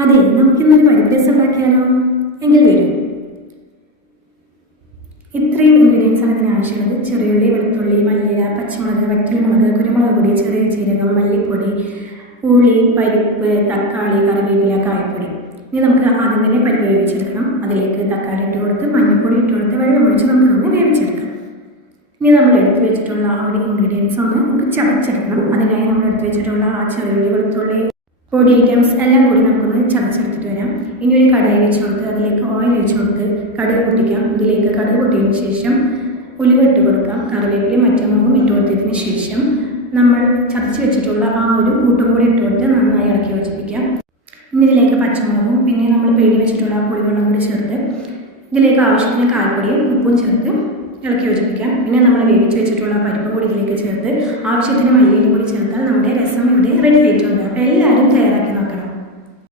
അതെ, നമുക്കിന്നൊരു പരിപ്പ് രസം ഉണ്ടാക്കിയാലോ? എങ്കിൽ വരും. ഇത്രയും ഇൻഗ്രീഡിയൻസ് ആണ് ഇതിന് ആവശ്യമുള്ളത്. ചെറിയുള്ളി, വെളുത്തുള്ളി, മല്ലിയില, പച്ചമുളക്, വറ്റൽമുളക്, കുരുമുളക് പൊടി, ചെറിയ ജീരകം, മല്ലിപ്പൊടി, പുളി, പരിപ്പ്, തക്കാളി, കറിവേപ്പില, കായപ്പൊടി. ഇനി നമുക്ക് ആദ്യം തന്നെ പരിപ്പ് വേവിച്ചെടുക്കണം. അതിലേക്ക് തക്കാളി ഇട്ട് കൊടുത്ത് മഞ്ഞൾപ്പൊടി ഇട്ട് കൊടുത്ത് വെള്ളം ഒഴിച്ച് നമുക്കൊന്ന് വേവിച്ചെടുക്കാം. ഇനി നമ്മൾ എടുത്ത് വെച്ചിട്ടുള്ള ആ ഒരു ഇൻഗ്രീഡിയൻസ് ഒന്ന് നമുക്ക് ചതച്ചെടുക്കണം. അതിനായി നമ്മൾ എടുത്ത് വെച്ചിട്ടുള്ള ആ ചെറിയുള്ളി, വെളുത്തുള്ളി, പൊടി ഐറ്റംസ് എല്ലാം കൂടി നമുക്കൊന്ന് ചതച്ചെടുത്തിട്ട് വരാം. ഇനി ഒരു കടായി വെച്ച് കൊടുത്ത് അതിലേക്ക് ഓയിൽ ഒഴിച്ച് കൊടുത്ത് കടുക് പൊട്ടിക്കാം. ഇതിലേക്ക് കടുക് പൊട്ടിയതിന് ശേഷം ഉലുവ ഇട്ട് കൊടുക്കാം. കറിവേപ്പിലയും മറ്റമുളകും ഇട്ട് കൊടുത്തതിന് ശേഷം നമ്മൾ ചതച്ച് വെച്ചിട്ടുള്ള ആ ഒരു കൂട്ടും കൂടി ഇട്ട് കൊടുത്ത് നന്നായി ഇളക്കി യോജിപ്പിക്കാം. ഇനി ഇതിലേക്ക് പച്ചമുളകും പിന്നെ നമ്മൾ പേടി വെച്ചിട്ടുള്ള ആ പുളിവെള്ളം കൂടി ചേർത്ത് ഇതിലേക്ക് ആവശ്യത്തിന് കായപ്പൊടിയും ഉപ്പും ചേർത്ത് ഇളക്കി യോജിപ്പിക്കാം. പിന്നെ നമ്മൾ വേവിച്ച് വെച്ചിട്ടുള്ള പരിപ്പ് കൂടി ഇതിലേക്ക് ചേർത്ത് ആവശ്യത്തിന് മല്ലിയിലും കൂടി ചേർത്താൽ നമ്മുടെ രസം ഇവിടെ റെഡി ആയിട്ടുണ്ട്. അപ്പോൾ എല്ലാവരും തയ്യാറാക്കി നോക്കണം.